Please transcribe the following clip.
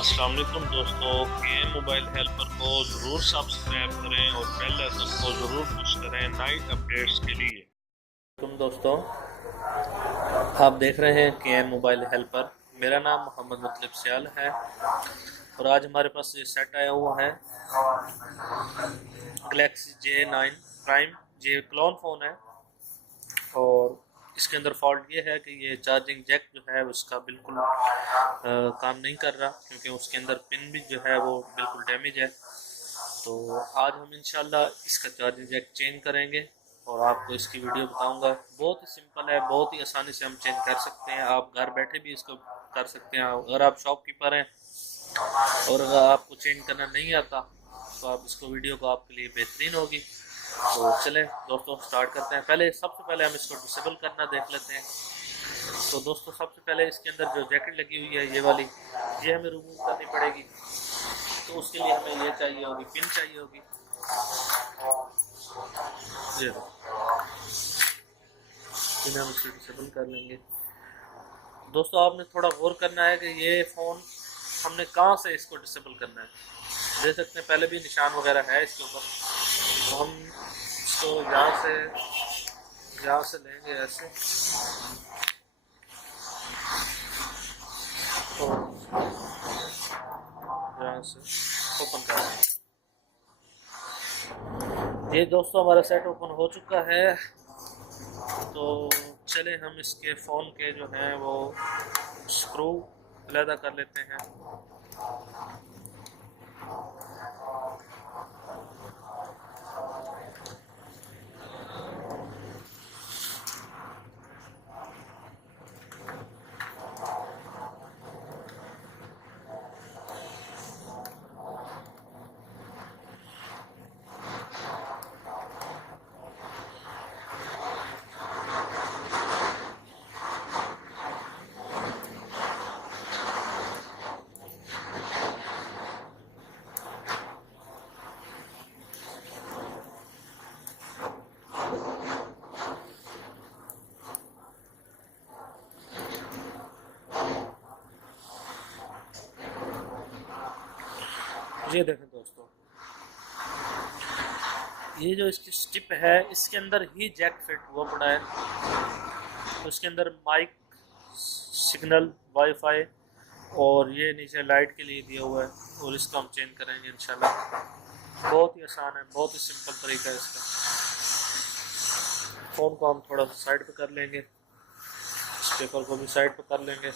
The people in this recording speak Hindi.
अस्सलाम वालेकुम दोस्तों, QMobile हेल्पर को ज़रूर सब्सक्राइब करें और बेल आइकन को ज़रूर पुश करें नई अपडेट्स के लिए। तुम दोस्तों, आप देख रहे हैं QMobile हेल्पर। मेरा नाम मोहम्मद मुतलब सियाल है और आज हमारे पास ये सेट आया हुआ है गैलेक्सी J9 प्राइम। ये क्लोन फ़ोन है और इसके अंदर फॉल्ट ये है कि ये चार्जिंग जैक जो है उसका बिल्कुल काम नहीं कर रहा, क्योंकि उसके अंदर पिन भी जो है वो बिल्कुल डैमेज है। तो आज हम इंशाल्लाह इसका चार्जिंग जैक चेंज करेंगे और आपको इसकी वीडियो बताऊंगा। बहुत ही सिंपल है, बहुत ही आसानी से हम चेंज कर सकते हैं। आप घर बैठे भी इसको कर सकते हैं। अगर आप शॉपकीपर हैं और अगर आपको चेंज करना नहीं आता तो आप इसको वीडियो को आपके लिए बेहतरीन होगी। तो चलें दोस्तों, स्टार्ट करते हैं। सबसे पहले हम इसको डिसेबल करना देख लेते हैं। तो दोस्तों, सबसे पहले इसके अंदर जो जैकेट लगी हुई है ये वाली, ये हमें रिमूव करनी पड़ेगी। तो उसके लिए हमें ये चाहिए होगी, पिन चाहिए होगी। ये पिन हम इसको डिसेबल कर लेंगे। दोस्तों, आपने थोड़ा गौर करना है कि ये फ़ोन हमने कहाँ से इसको डिसेबल करना है। देख सकते हैं पहले भी निशान वगैरह है इसके ऊपर। तो हम इसको यहाँ से लेंगे ऐसे, तो यहाँ से ओपन कर देंगे। ये दोस्तों हमारा सेट ओपन हो चुका है। तो चले हम इसके फ़ोन के जो हैं वो स्क्रू अलहदा कर लेते हैं। ये देखें दोस्तों, ये जो इसकी स्टिप है इसके अंदर ही जैक फिट हुआ पड़ा है। तो इसके अंदर माइक, सिग्नल, वाईफाई और ये नीचे लाइट के लिए दिया हुआ है। और इसको हम चेंज करेंगे इंशाल्लाह। बहुत ही आसान है, बहुत ही सिंपल तरीका है इसका। फ़ोन को हम थोड़ा साइड पे कर लेंगे, इस पेपर को भी साइड पे कर लेंगे।